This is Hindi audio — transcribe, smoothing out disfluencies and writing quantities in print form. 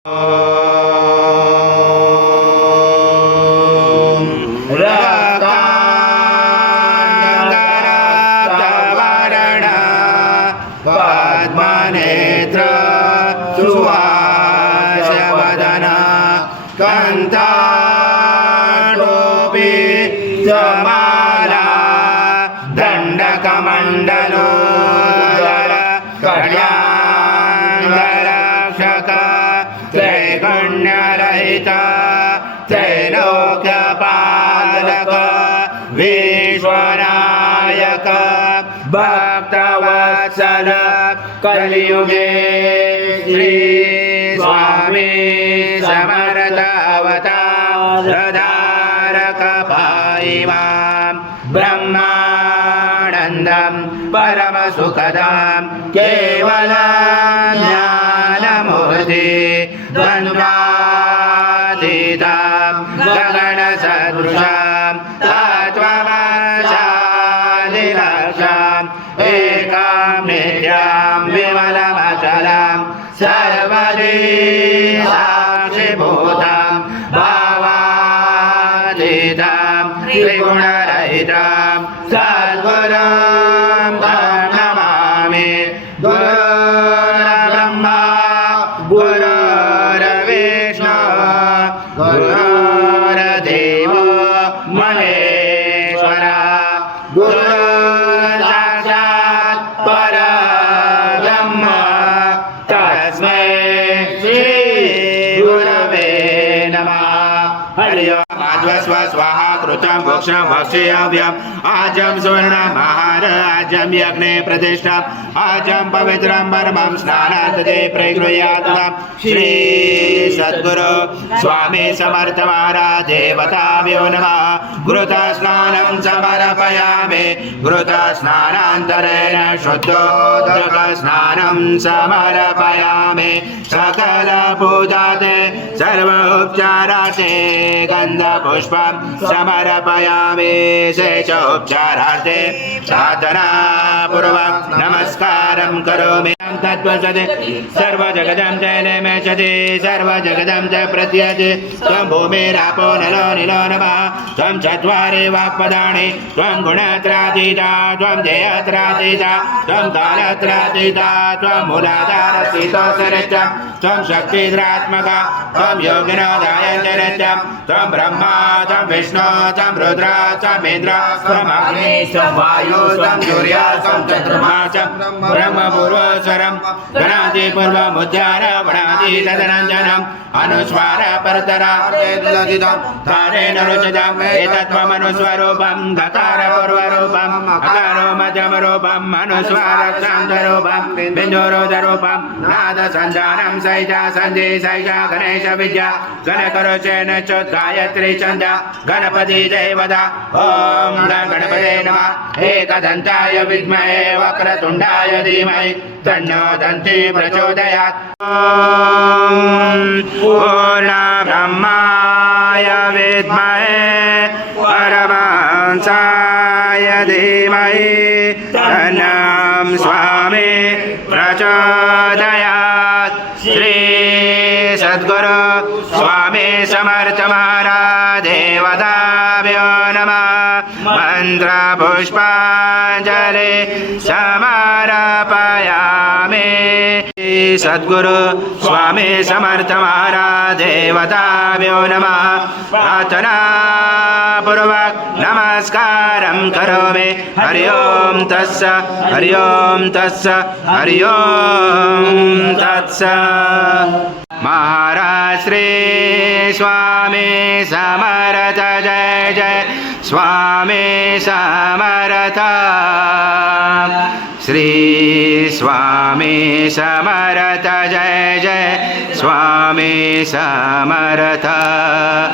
रक्तांगरक्तवर्ण पद्मनेत्र सुवासवदन कंठाटोपी जमाला दंडकमंडलोदर कल्याणरक्षक त्रैगुण्यरहित त्रैलोक्यपालक विश्वनायक भक्तवत्सल कलियुगे श्री स्वामी समर्थ अवतारधारक पाहिमां ब्रह्मानन्दं परमसुखदं केवलं ज्ञानमूर्ति द्वन्द्वातीतं गगनसदृशं तत्त्वमशादिलक्षम् एकं नित्यं विमलमचलं सर्वदि साक्षिभूतं भावातीतं त्रिगुणरहितं सद्गुरुं नमामि। गुरुर्ब्रह्मा गुरुर्विष्णु गुरुर्देवो महेश्वरः गुरुर्साक्षात् परब्रह्म तस्मै श्री गुरवे नमः। हरि ओम। आज्वस्व स्वाहा कृतं भक्षणं भक्षयाम्यहम् आजं सुवर्णमहार आजं यज्ञे प्रतिष्ठा आजं पवित्रं परमं स्नानात् ते प्रगृह्यात् श्री सद्गुरु स्वामी समर्थ महाराज देवताभ्यो नमः। घृतस्नानं समर्पयामि घृतस्नानान्तरेण शुद्धोदकस्नानं समर्पयामि सकलपूजाते सर्वोपचारार्थे गन्धपुष्पं समर्पयामि शेषोपचारार्थे साधनापूर्वक नमस्कारं करोमि। तत्त्वसदे सर्वजगदं च निमेषति सर्वजगदं च प्रत्ययति त्वं भूमिरापो नलो निलो नमः त्वं चत्वारि वाक्पदानि त्वं गुणत्रयातीता त्वं देयत्रयातीता त्वं कालत्रयातीता त्वं मूलाधारस्थितोऽसरश्च त्वं शक्तिधरात्मका त्वं योगिनादायन्तरश्च त्वं ब्रह्मा त्वं विष्णु त्वं रुद्र त्वं इन्द्र त्वं अग्नि त्वं वायु त्वं सूर्य त्वं चन्द्रमा च ब्रह्मपूर्वस्वरं गणादिपूर्वमुद्यान वणादि तदनञ्जनम् अनुस्वार परतरा तारेण रुचितम् एतत्त्वमनुस्वरूपं गकारपूर्वरूपम् अकारो मध्यमरूपम् अनुस्वारक्षान्तरूपं बिन्दुरुदरूपं नादसञ्जानं सैजा सन्धि सैजा गणेश विद्या गणकरोचेन चोद्गायत्री छन्दा गणपति देवता ॐ गणपते नमः। एकदन्ताय विद्महे वक्रतुण्डाय धीमहि तन्नो दन्ती प्रचोदयात्। पूर्णब्रह्माय विद्महे परमहंसाय धीमहि तन्नं स्वामी प्रचोदयात्। श्री सद्गुरु स्वामी समर्थ महाराज देवताभ्यो नमः। मन्त्रपुष्पाञ्जलि समर्पयामि। सद्गुरु स्वामी समर्थ महाराज देवताभ्यो नमः। प्रार्थना पूर्वक नमस्कारं करोमि। हरि ओम तस्स हरि ओम तस्स हरि ओम तत्स। महाराज श्री स्वामी समर्थ जय जय स्वामी समर्थ श्री स्वामी समर्थ जय जय स्वामी समर्थ।